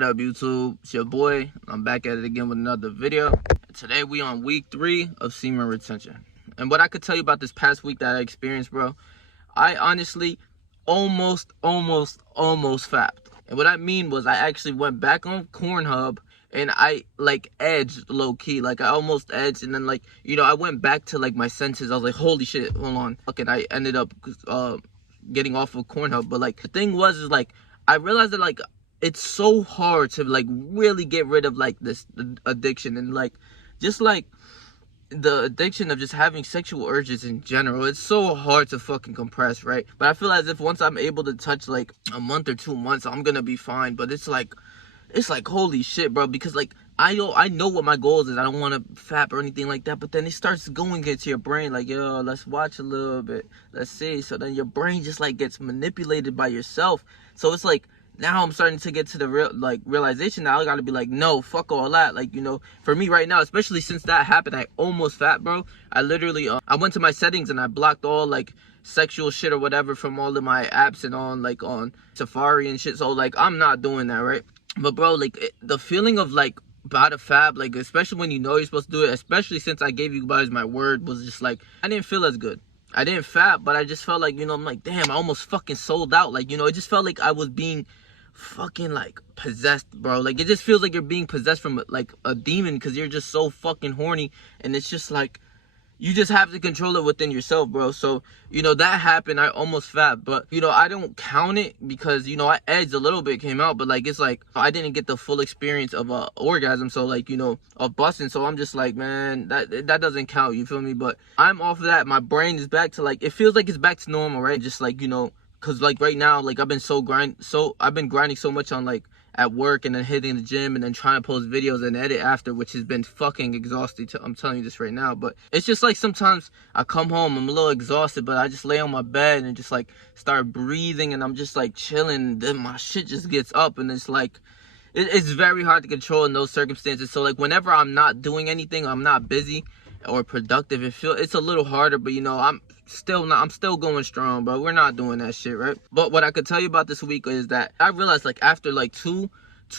What up, YouTube? It's your boy. I'm back at it again with another video. Today we on week 3 of semen retention. And what I could tell you about this past week that I experienced, bro, I honestly almost fapped. And what I mean was I actually went back on Cornhub and I like edged low key. Like I almost edged, and then I went back to like my senses. I was like, holy shit, hold on. Okay, I ended up getting off of Cornhub. But like the thing was is like I realized that like it's so hard to like really get rid of like this addiction, and like just like the addiction of just having sexual urges in general. It's so hard to fucking compress, right? But I feel as if once I'm able to touch like a month or 2 months, I'm gonna be fine. But it's like holy shit, bro, because like I know what my goals is. I don't want to fap or anything like that, but then it starts going into your brain like, yo, let's watch a little bit, let's see. So then your brain just like gets manipulated by yourself. So it's like now I'm starting to get to the realization that I gotta be like, no, fuck all that. Like, you know, for me right now, especially since that happened, I almost fat, bro. I literally I went to my settings and I blocked all like sexual shit or whatever from all of my apps and on Safari and shit. So like I'm not doing that, right? But bro, like the feeling of like about a fab, like especially when you know you're supposed to do it, especially since I gave you guys my word, was just like I didn't feel as good. I didn't fab, but I just felt like, you know, I'm like, damn, I almost fucking sold out. Like, you know, it just felt like I was being fucking like possessed, bro. Like it just feels like you're being possessed from like a demon, because you're just so fucking horny, and it's just like you just have to control it within yourself, bro. So, you know, that happened. I almost fat, but, you know, I don't count it because, you know, I edged a little bit, came out, but, like, it's like I didn't get the full experience of a orgasm. So, like, you know, of busting. So I'm just like, man, that doesn't count. You feel me? But I'm off of that. My brain is back to, like, it feels like it's back to normal, right? Just, like, you know, because, like, right now, like, I've been grinding so much on, like, at work, and then hitting the gym, and then trying to post videos and edit after, which has been fucking exhausting. I'm telling you this right now. But it's just like sometimes I come home, I'm a little exhausted, but I just lay on my bed and just like start breathing, and I'm just like chilling. Then my shit just gets up, and it's like it's very hard to control in those circumstances. So like whenever I'm not doing anything, I'm not busy or productive, it's a little harder. But you know, I'm still going strong, bro. We're not doing that shit, right? But what I could tell you about this week is that I realized, like, after like two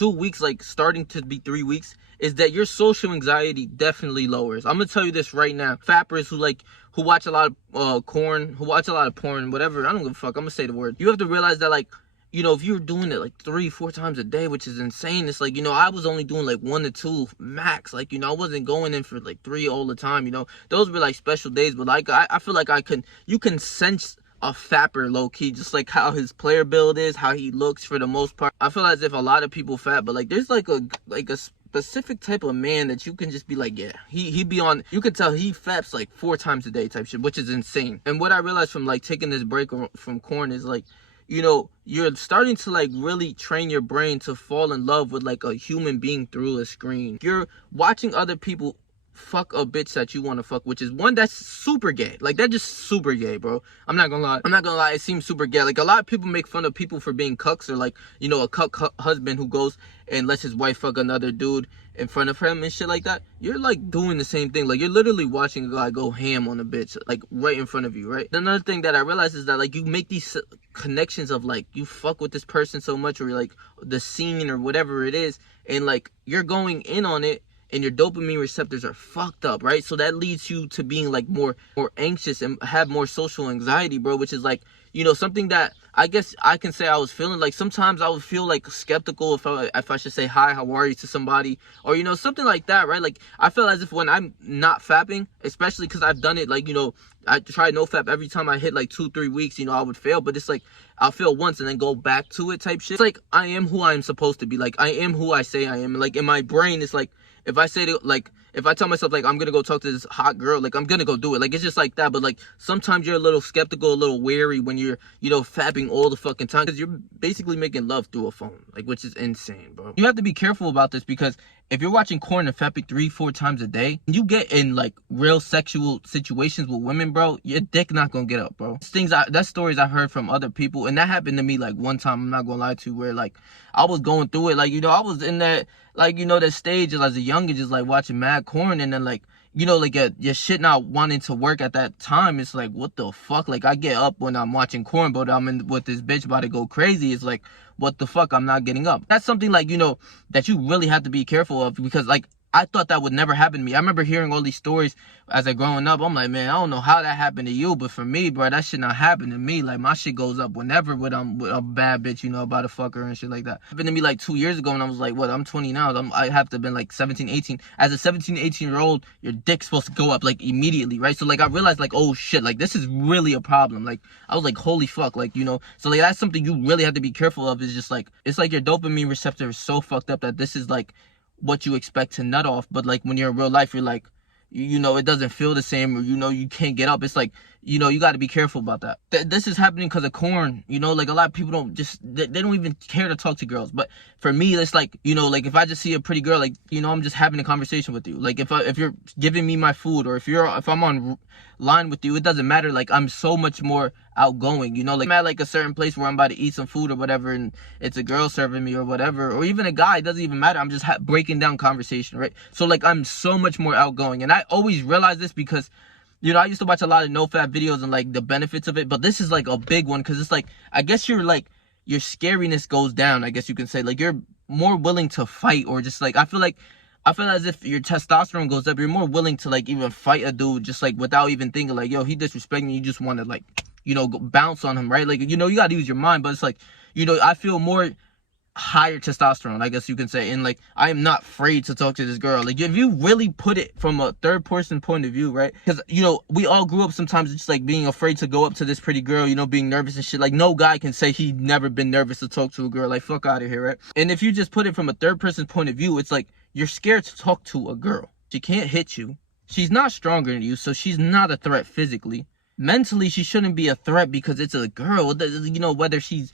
weeks, like starting to be 3 weeks, is that your social anxiety definitely lowers. I'm gonna tell you this right now. Fappers who watch a lot of porn, whatever, I don't give a fuck, I'm gonna say the word. You have to realize that, like, you know, if you're doing it like 3-4 times a day, which is insane, it's like, you know, I was only doing like 1 to 2 max. Like, you know, I wasn't going in for like 3 all the time, you know. Those were like special days, but like I feel like you can sense a fapper low key, just like how his player build is, how he looks for the most part. I feel as if a lot of people fat, but like there's like a specific type of man that you can just be like, yeah, he be on, you can tell he faps like 4 times a day type shit, which is insane. And what I realized from like taking this break from corn is like, you know, you're starting to like really train your brain to fall in love with like a human being through a screen. You're watching other people fuck a bitch that you want to fuck, which is one that's super gay. Like, that's just super gay, bro. I'm not gonna lie, it seems super gay. Like, a lot of people make fun of people for being cucks, or like, you know, a cuck husband who goes and lets his wife fuck another dude in front of him and shit like that. You're like doing the same thing. Like, you're literally watching a guy go ham on a bitch, like right in front of you, right? Another thing that I realized is that like you make these connections of like you fuck with this person so much, or like the scene or whatever it is, and like you're going in on it, and your dopamine receptors are fucked up, right? So that leads you to being like more anxious and have more social anxiety, bro, which is like, you know, something that I guess I can say I was feeling. Like sometimes I would feel like skeptical if I should say hi, how are you to somebody, or, you know, something like that, right? Like I feel as if when I'm not fapping, especially because I've done it, like, you know, I tried no fap every time I hit like 2-3 weeks, you know, I would fail, but it's like I'll fail once and then go back to it type shit. It's like I am who I am supposed to be. Like I am who I say I am. Like in my brain, it's like if I say to, like, if I tell myself, like, I'm gonna go talk to this hot girl, like, I'm gonna go do it. Like, it's just like that. But, like, sometimes you're a little skeptical, a little wary when you're, you know, fapping all the fucking time. Because you're basically making love through a phone. Like, which is insane, bro. You have to be careful about this, because if you're watching corn and fapping 3-4 times a day, you get in, like, real sexual situations with women, bro, your dick not gonna get up, bro. That's stories I heard from other people. And that happened to me, like, one time, I'm not gonna lie to you, where, like, I was going through it. Like, you know, I was in that, like, you know, that stage as a youngin', just like watching mad corn, and then like, you know, like your shit not wanting to work at that time. It's like, what the fuck? Like, I get up when I'm watching corn, but I'm in with this bitch about to go crazy. It's like, what the fuck? I'm not getting up. That's something like, you know, that you really have to be careful of, because like, I thought that would never happen to me. I remember hearing all these stories as I growing up. I'm like, man, I don't know how that happened to you, but for me, bro, that shit not happen to me. Like, my shit goes up whenever with a bad bitch, you know, about to fuck her and shit like that. It happened to me like 2 years ago, and I was like, what? I'm 20 now. I have to have been like 17, 18. As a 17, 18-year-old, your dick's supposed to go up like immediately, right? So like, I realized like, oh shit, like this is really a problem. Like, I was like, holy fuck, like, you know. So like, that's something you really have to be careful of. Is just like, it's like your dopamine receptor is so fucked up that this is like what you expect to nut off. But like, when you're in real life, you're like, you know, it doesn't feel the same, or you know, you can't get up. It's like, you know, you got to be careful about that. This is happening because of corn. You know, like, a lot of people don't just, they don't even care to talk to girls. But for me, it's like, you know, like, if I just see a pretty girl, like, you know, I'm just having a conversation with you. Like, if you're giving me my food, or if I'm on line with you, it doesn't matter. Like, I'm so much more outgoing, you know. Like, I'm at like a certain place where I'm about to eat some food or whatever, and it's a girl serving me or whatever, or even a guy, it doesn't even matter. I'm just breaking down conversation, right? So like, I'm so much more outgoing. And I always realize this because, you know, I used to watch a lot of no-fap videos and like the benefits of it, but this is like a big one, because it's like, I guess your scariness goes down, I guess you can say. Like, you're more willing to fight, or just like, I feel as if your testosterone goes up. You're more willing to like even fight a dude, just like without even thinking like, yo, he disrespecting me. You just want to like, you know, go bounce on him, right? Like, you know, you got to use your mind. But it's like, you know, I feel more higher testosterone, I guess you can say, and like, I am not afraid to talk to this girl. Like, if you really put it from a third person point of view, right? Because, you know, we all grew up sometimes just like being afraid to go up to this pretty girl, you know, being nervous and shit. Like, no guy can say he never been nervous to talk to a girl. Like, fuck out of here, right? And if you just put it from a third person point of view, it's like, you're scared to talk to a girl. She can't hit you. She's not stronger than you, so she's not a threat physically. Mentally, she shouldn't be a threat because it's a girl. You know, whether she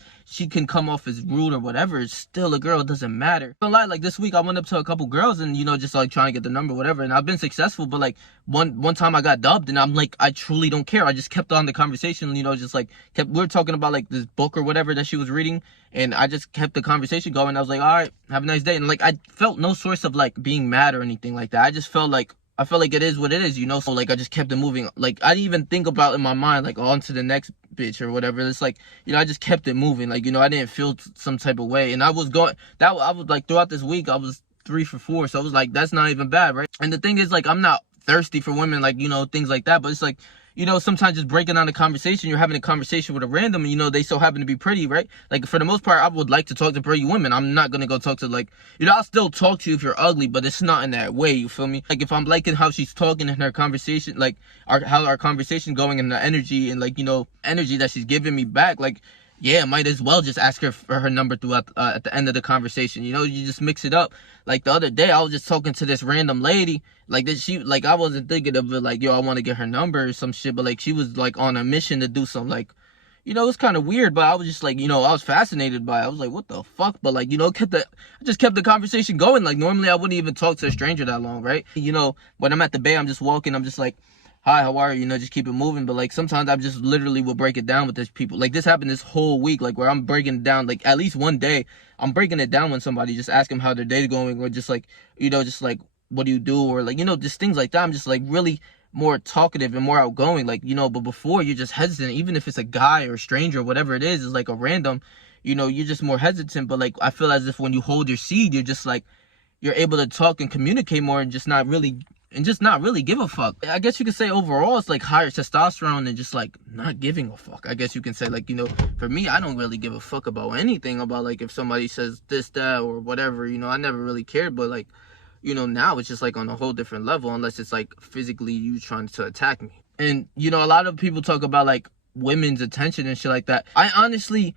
can come off as rude or whatever, it's still a girl. It doesn't matter. Don't lie, like, this week I went up to a couple girls and, you know, just like trying to get the number, whatever, and I've been successful. But like, one time I got dubbed, and I'm like, I truly don't care. I just kept on the conversation, you know, just like we were talking about like this book or whatever that she was reading, and I just kept the conversation going. I was like, all right, have a nice day. And like, I felt no source of like being mad or anything like that. I felt like it is what it is, you know? So like, I just kept it moving. Like, I didn't even think about in my mind, like, on to the next bitch or whatever. It's like, you know, I just kept it moving. Like, you know, I didn't feel some type of way. And I was like, throughout this week, I was 3 for 4. So I was like, that's not even bad, right? And the thing is, like, I'm not thirsty for women, like, you know, things like that. But it's like, you know, sometimes just breaking down the conversation, you're having a conversation with a random, and, you know, they so happen to be pretty, right? Like, for the most part, I would like to talk to pretty women. I'm not going to go talk to, like, you know, I'll still talk to you if you're ugly, but it's not in that way, you feel me? Like, if I'm liking how she's talking in her conversation, like, how our conversation going, and the energy, and, like, you know, energy that she's giving me back, like, yeah, might as well just ask her for her number throughout at the end of the conversation. You know, you just mix it up. Like, the other day, I was just talking to this random lady. Like, I wasn't thinking of it like, yo, I want to get her number or some shit. But like, she was like on a mission to do some, like, you know, it's kind of weird. But I was just like, you know, I was fascinated by it. I was like, what the fuck? But like, you know, I just kept the conversation going. Like, normally I wouldn't even talk to a stranger that long, right? You know, when I'm at the bay, I'm just walking. I'm just like, hi, how are you? You know, just keep it moving. But like, sometimes I just literally will break it down with these people. Like, this happened this whole week, like, where I'm breaking it down, like, at least one day I'm breaking it down when somebody, just ask them how their day going, or just like, you know, just like, what do you do, or like, you know, just things like that. I'm just like really more talkative and more outgoing, like, you know. But before, you're just hesitant, even if it's a guy or a stranger or whatever it is like a random, you know, you're just more hesitant. But like, I feel as if when you hold your seed, you're just like, you're able to talk and communicate more, and just not really give a fuck. I guess you could say overall it's like higher testosterone and just like not giving a fuck. I guess you can say, like, you know, for me, I don't really give a fuck about anything, about like if somebody says this, that, or whatever, you know. I never really cared. But like, you know, now it's just like on a whole different level, unless it's like physically you trying to attack me. And, you know, a lot of people talk about like women's attention and shit like that. I honestly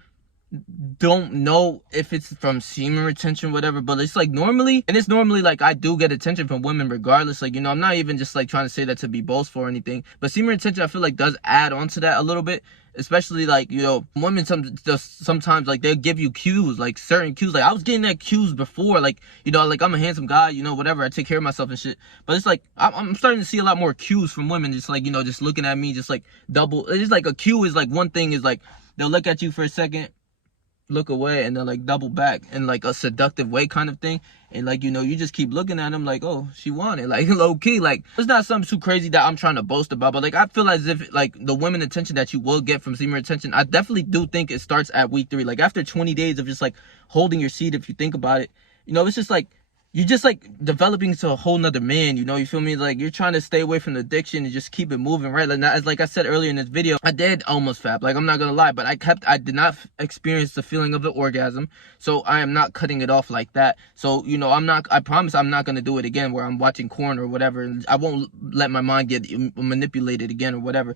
don't know if it's from semen retention, whatever, but it's like normally like I do get attention from women regardless. Like, you know, I'm not even just like trying to say that to be boastful or anything, but semen retention, I feel like, does add on to that a little bit. Especially like, you know, women sometimes like they'll give you cues, like certain cues. Like, I was getting that cues before, like, you know, like, I'm a handsome guy, you know, whatever, I take care of myself and shit. But it's like I'm starting to see a lot more cues from women, just like, you know, just looking at me, just like double. It's just like a cue is like, one thing is like they'll look at you for a second, look away and then like double back in like a seductive way kind of thing. And like, you know, you just keep looking at him like, oh, she wanted, like, low key. Like, it's not something too crazy that I'm trying to boast about, but like, I feel as if like the women attention that you will get from semen retention, I definitely do think it starts at week 3. Like after 20 days of just like holding your seed, if you think about it, you know, it's just like you're just like developing to a whole nother man, you know, you feel me? Like you're trying to stay away from the addiction and just keep it moving, right? Like I said earlier in this video, I did almost fap, like I'm not gonna lie, but I did not experience the feeling of the orgasm, so I am not cutting it off like that. So, you know, I promise I'm not gonna do it again where I'm watching porn or whatever, and I won't let my mind get manipulated again or whatever.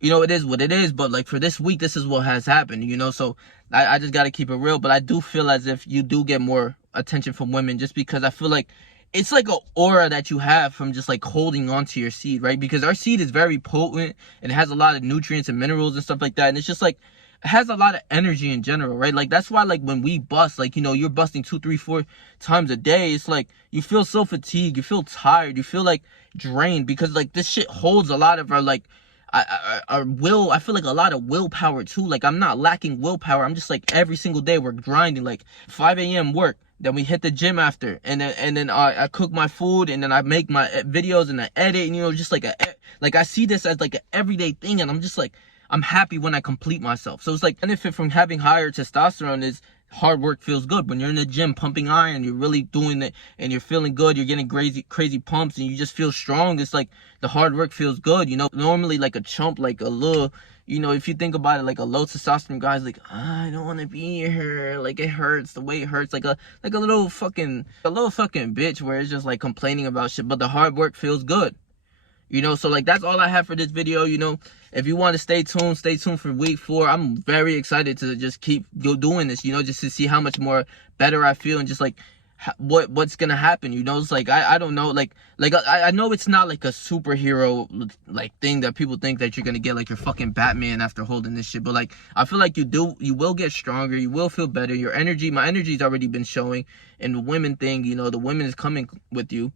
You know, it is what it is, but like for this week, this is what has happened, you know, so I just got to keep it real. But I do feel as if you do get more attention from women just because I feel like it's like an aura that you have from just like holding on to your seed, right? Because our seed is very potent and it has a lot of nutrients and minerals and stuff like that, and it's just like it has a lot of energy in general, right? Like that's why like when we bust, like, you know, you're busting 2, 3, 4 times a day, it's like you feel so fatigued, you feel tired, you feel like drained, because like this shit holds a lot of our like our will. I feel like a lot of willpower too. Like I'm not lacking willpower. I'm just like every single day we're grinding, like 5 a.m. work, then we hit the gym after, and then I cook my food, and then I make my videos and I edit, and you know, just like I see this as like an everyday thing, and I'm just like, I'm happy when I complete myself. So it's like benefit from having higher testosterone is hard work feels good. When you're in the gym pumping iron, you're really doing it and you're feeling good, you're getting crazy pumps and you just feel strong. It's like the hard work feels good, you know. Normally like a chump, like a little, you know, if you think about it, like a low testosterone guy's like, I don't want to be here, like it hurts, the way it hurts, like a little fucking bitch where it's just like complaining about shit, but the hard work feels good. You know, so like that's all I have for this video. You know, if you want to stay tuned for week 4. I'm very excited to just keep doing this, you know, just to see how much more better I feel and just like what's gonna happen. You know, it's like I don't know, like I know it's not like a superhero like thing that people think that you're gonna get like your fucking Batman after holding this shit, but like I feel like you will get stronger, you will feel better. My energy's already been showing. And the women thing, you know, the women is coming with you.